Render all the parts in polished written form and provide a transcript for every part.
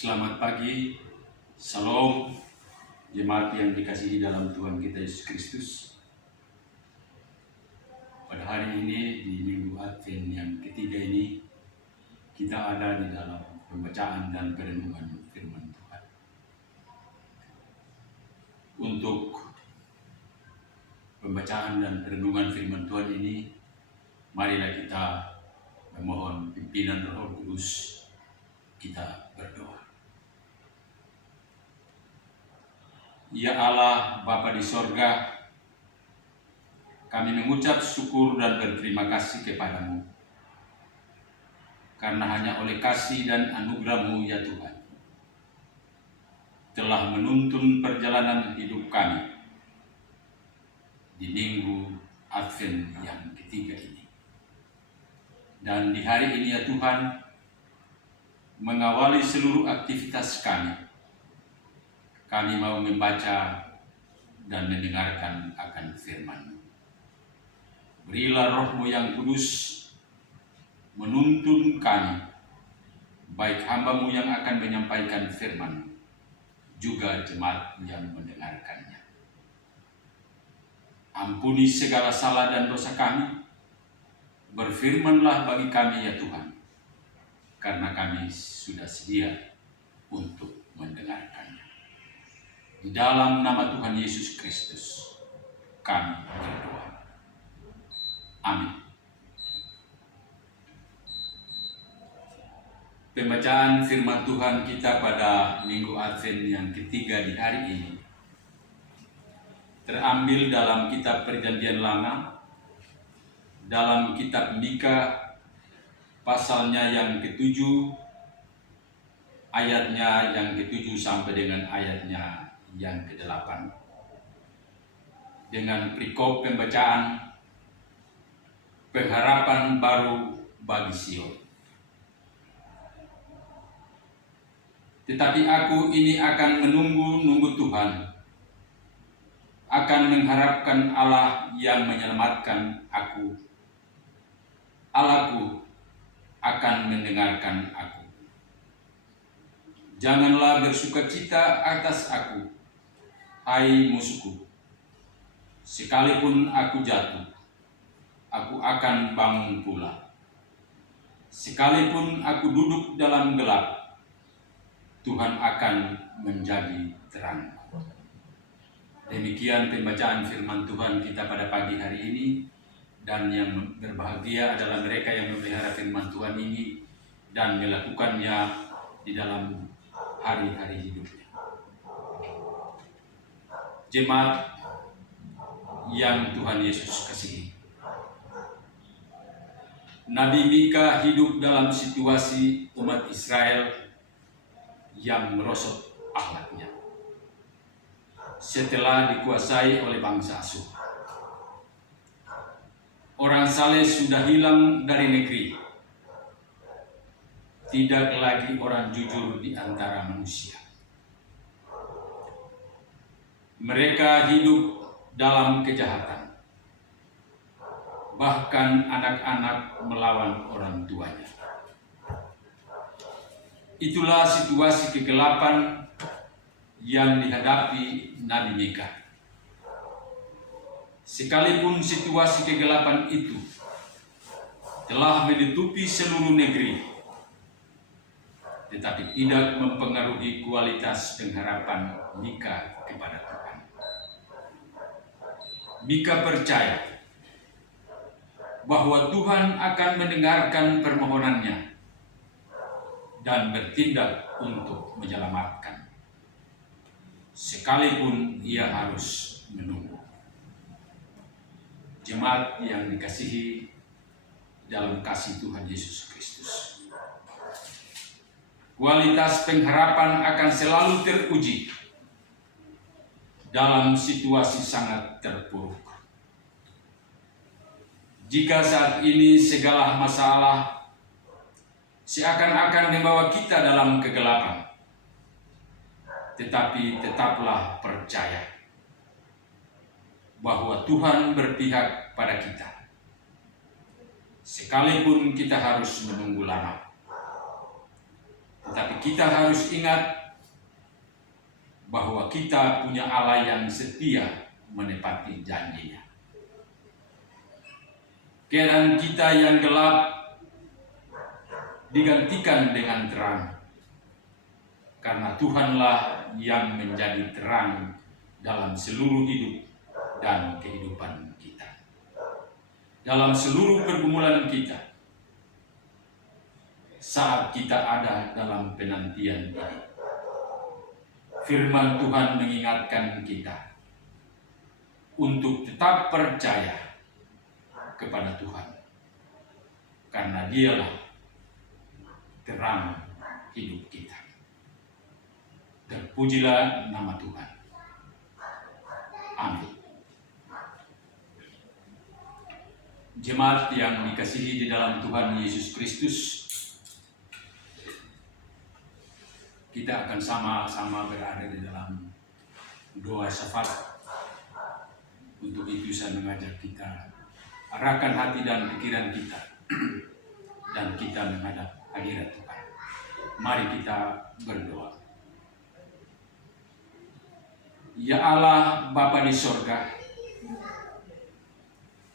Selamat pagi, Salam, jemaat yang dikasihi dalam Tuhan kita Yesus Kristus. Pada hari ini, di Minggu Advent yang ketiga ini, kita ada di dalam pembacaan dan perenungan firman Tuhan. Untuk pembacaan dan perenungan firman Tuhan ini, marilah kita memohon pimpinan Roh Kudus. Kita berdoa. Ya Allah, Bapa di sorga, kami mengucap syukur dan berterima kasih kepadamu. Karena hanya oleh kasih dan anugerah-Mu ya Tuhan, telah menuntun perjalanan hidup kami di Minggu Advent yang ketiga ini. Dan di hari ini ya Tuhan, mengawali seluruh aktivitas kami mau membaca dan mendengarkan akan firman-Mu. Berilah Roh-Mu yang kudus menuntun kami, baik hamba-Mu yang akan menyampaikan firman, juga jemaat yang mendengarkannya. Ampuni segala salah dan dosa kami, berfirmanlah bagi kami ya Tuhan, karena kami sudah sedia untuk mendengarkannya. Di dalam nama Tuhan Yesus Kristus, kami berdoa. Amin. Pembacaan firman Tuhan kita pada Minggu Advent yang ketiga di hari ini terambil dalam kitab Perjanjian Lama, dalam kitab Mika, pasalnya yang ke-7, ayatnya yang ke-7 sampai dengan ayatnya yang ke-8. Dengan perikop pembacaan pengharapan baru bagi Sion. Tetapi aku ini akan menunggu Tuhan, akan mengharapkan Allah yang menyelamatkan aku. Allahku akan mendengarkan aku. Janganlah bersukacita atas aku, hai musuhku. Sekalipun aku jatuh, aku akan bangun pula. Sekalipun aku duduk dalam gelap, Tuhan akan menjadi terang. Demikian pembacaan firman Tuhan kita pada pagi hari ini, dan yang berbahagia adalah mereka yang memelihara firman Tuhan ini dan melakukannya di dalam hari-hari hidupnya. Jemaat yang Tuhan Yesus kasihi, Nabi Mika hidup dalam situasi umat Israel yang merosot akhlaknya setelah dikuasai oleh bangsa Asyur. Orang saleh sudah hilang dari negeri. Tidak lagi orang jujur di antara manusia. Mereka hidup dalam kejahatan. Bahkan anak-anak melawan orang tuanya. Itulah situasi kegelapan yang dihadapi Nabi Mika. Sekalipun situasi kegelapan itu telah menutupi seluruh negeri, tetapi tidak mempengaruhi kualitas pengharapan Mika kepada Tuhan. Mika percaya bahwa Tuhan akan mendengarkan permohonannya dan bertindak untuk menyelamatkan, sekalipun ia harus menunggu. Jemaat yang dikasihi dalam kasih Tuhan Yesus Kristus, kualitas pengharapan akan selalu teruji dalam situasi sangat terpuruk. Jika saat ini segala masalah seakan-akan membawa kita dalam kegelapan, tetapi tetaplah percaya bahwa Tuhan berpihak pada kita, sekalipun kita harus menunggu lama. Tetapi kita harus ingat bahwa kita punya Allah yang setia menepati janjinya. Keadaan kita yang gelap digantikan dengan terang, karena Tuhanlah yang menjadi terang dalam seluruh hidup dan kehidupan kita. Dalam seluruh pergumulan kita, saat kita ada dalam penantian ini, firman Tuhan mengingatkan kita untuk tetap percaya kepada Tuhan, karena Dialah terang hidup kita. Terpujilah nama Tuhan. Amin. Jemaat yang dikasihi di dalam Tuhan Yesus Kristus, kita akan sama-sama berada di dalam doa syafaat. Untuk itu saya mengajak kita arahkan hati dan pikiran kita dan kita menghadap hadirat Tuhan. Mari kita berdoa. Ya Allah Bapa di sorga,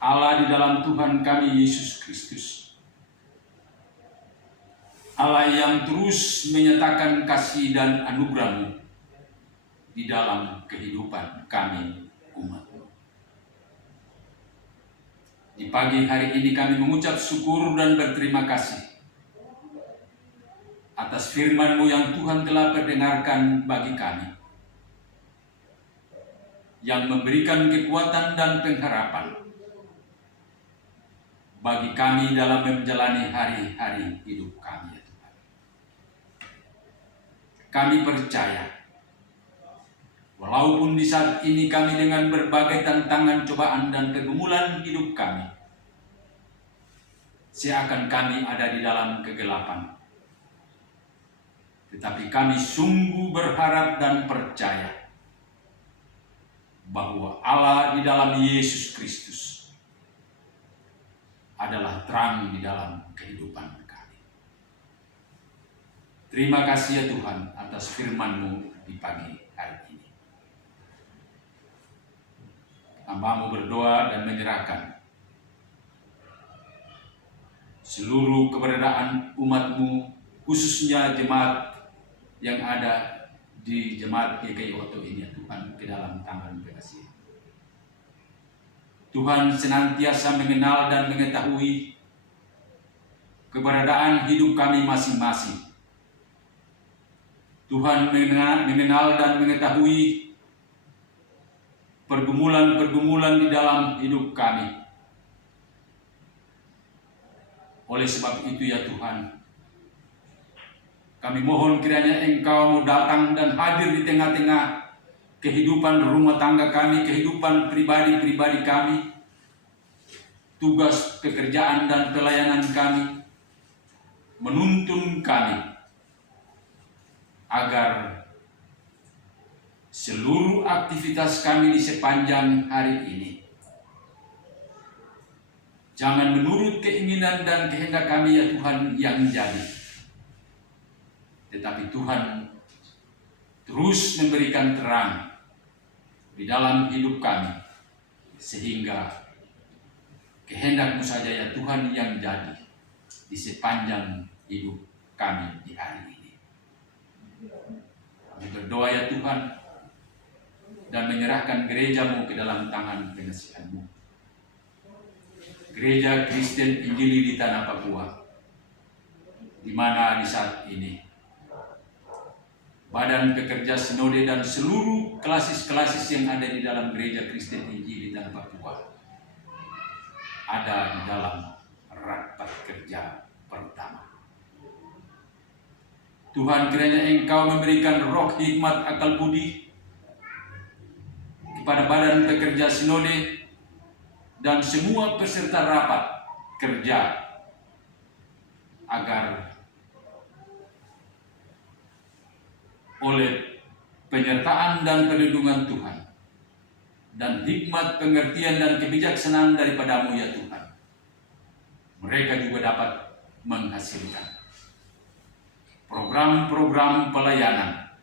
Allah di dalam Tuhan kami Yesus Kristus, Allah yang terus menyatakan kasih dan anugerah-Mu di dalam kehidupan kami umat-Mu. Di pagi hari ini kami mengucap syukur dan berterima kasih atas firman-Mu yang Tuhan telah perdengarkan bagi kami, yang memberikan kekuatan dan pengharapan bagi kami dalam menjalani hari-hari hidup kami, ya Tuhan. Kami percaya, walaupun di saat ini kami dengan berbagai tantangan, cobaan, dan pergumulan hidup kami, seakan kami ada di dalam kegelapan, tetapi kami sungguh berharap dan percaya bahwa Allah di dalam Yesus Kristus adalah terang di dalam kehidupan kami. Terima kasih ya Tuhan atas firman-Mu di pagi hari ini. Hamba-Mu berdoa dan menyerahkan seluruh keberadaan umat-Mu, khususnya jemaat yang ada di jemaat GKI Oto ini ya Tuhan, ke dalam tangan kasih. Tuhan senantiasa mengenal dan mengetahui keberadaan hidup kami masing-masing. Tuhan mengenal dan mengetahui pergumulan-pergumulan di dalam hidup kami. Oleh sebab itu ya Tuhan, kami mohon kiranya Engkau mau datang dan hadir di tengah-tengah kehidupan rumah tangga kami, kehidupan pribadi-pribadi kami, tugas pekerjaan dan pelayanan kami, menuntun kami agar seluruh aktivitas kami di sepanjang hari ini jangan menurut keinginan dan kehendak kami ya Tuhan yang jadi, tetapi Tuhan terus memberikan terang di dalam hidup kami, sehingga kehendak-Mu saja ya Tuhan yang jadi di sepanjang hidup kami di hari ini. Kami berdoa ya Tuhan dan menyerahkan gereja-Mu ke dalam tangan pengasihan-Mu. Gereja Kristen Injili di Tanah Papua, di mana di saat ini Badan Pekerja Sinode dan seluruh klasis-klasis yang ada di dalam Gereja Kristen Injili Tanah Papua ada di dalam rapat kerja pertama. Tuhan, kiranya Engkau memberikan roh hikmat akal budi kepada Badan Pekerja Sinode dan semua peserta rapat kerja, agar oleh penyertaan dan perlindungan Tuhan dan hikmat pengertian dan kebijaksanaan daripada-Mu ya Tuhan, mereka juga dapat menghasilkan program-program pelayanan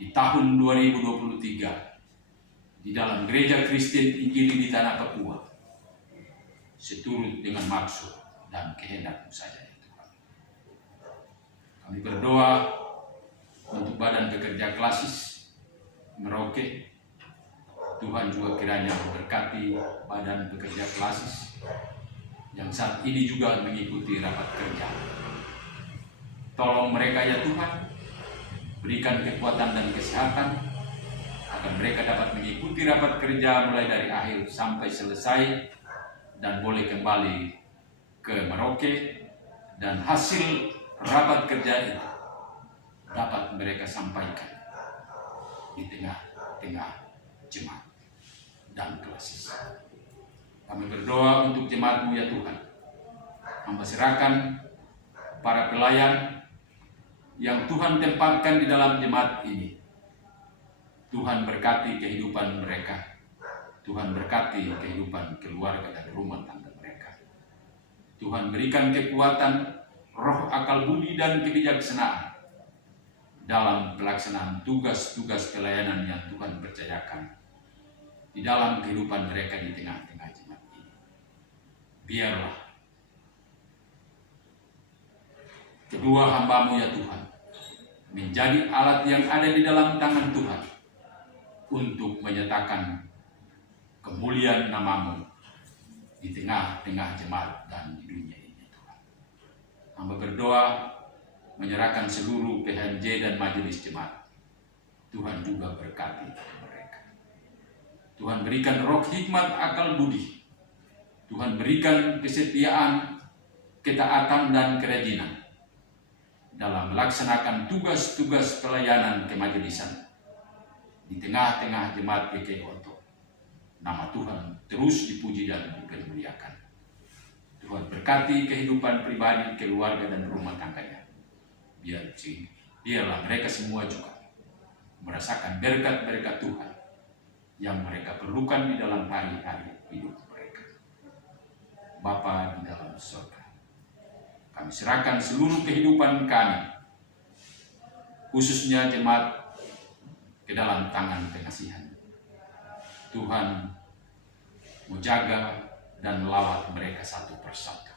di tahun 2023 di dalam Gereja Kristen Injili di Tanah Papua seturut dengan maksud dan kehendak-Mu saja ya Tuhan. Kami berdoa untuk Badan Pekerja Klasis Merauke. Tuhan juga kiranya memberkati Badan Pekerja Klasis yang saat ini juga mengikuti rapat kerja. Tolong mereka ya Tuhan, berikan kekuatan dan kesehatan agar mereka dapat mengikuti rapat kerja mulai dari akhir sampai selesai dan boleh kembali ke Merauke, dan hasil rapat kerja itu dapat mereka sampaikan di tengah-tengah jemaat dan klasis. Kami berdoa untuk jemaat-Mu ya Tuhan. Hamba serahkan para pelayan yang Tuhan tempatkan di dalam jemaat ini. Tuhan berkati kehidupan mereka. Tuhan berkati kehidupan keluarga dan rumah tangga mereka. Tuhan berikan kekuatan, roh, akal budi, dan kebijaksanaan dalam pelaksanaan tugas-tugas pelayanan yang Tuhan percayakan di dalam kehidupan mereka di tengah-tengah jemaat ini. Biarlah kedua hamba-Mu ya Tuhan menjadi alat yang ada di dalam tangan Tuhan untuk menyatakan kemuliaan nama-Mu di tengah-tengah jemaat dan di dunia ini Tuhan. Hamba berdoa menyerahkan seluruh PHNJ dan majelis jemaat. Tuhan juga berkati mereka. Tuhan berikan roh hikmat, akal budi. Tuhan berikan kesetiaan, ketaatan, dan kerajinan dalam melaksanakan tugas-tugas pelayanan kemajelisan di tengah-tengah jemaat GKI. Nama Tuhan terus dipuji dan dipermuliakan. Tuhan berkati kehidupan pribadi, keluarga, dan rumah tangganya. Biarlah mereka semua juga merasakan berkat-berkat Tuhan yang mereka perlukan di dalam hari-hari hidup mereka. Bapa di dalam surga, kami serahkan seluruh kehidupan kami, khususnya jemaat, ke dalam tangan pengasihan. Tuhan menjaga dan melawat mereka satu persatu.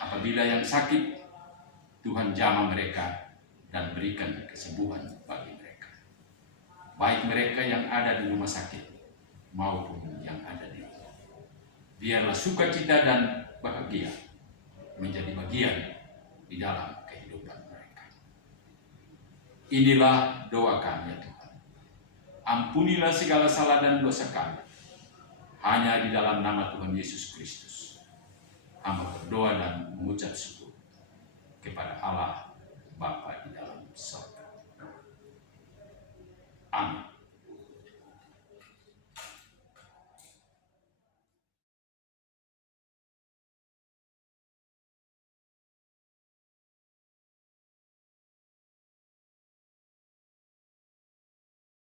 Apabila yang sakit, Tuhan jamah mereka dan berikan kesembuhan bagi mereka. Baik mereka yang ada di rumah sakit maupun yang ada di rumah. Biarlah sukacita dan bahagia menjadi bagian di dalam kehidupan mereka. Inilah doa kami ya Tuhan. Ampunilah segala salah dan dosa kami. Hanya di dalam nama Tuhan Yesus Kristus hamba berdoa dan mengucap syukur kepada Allah Bapa di dalam surga. Amin.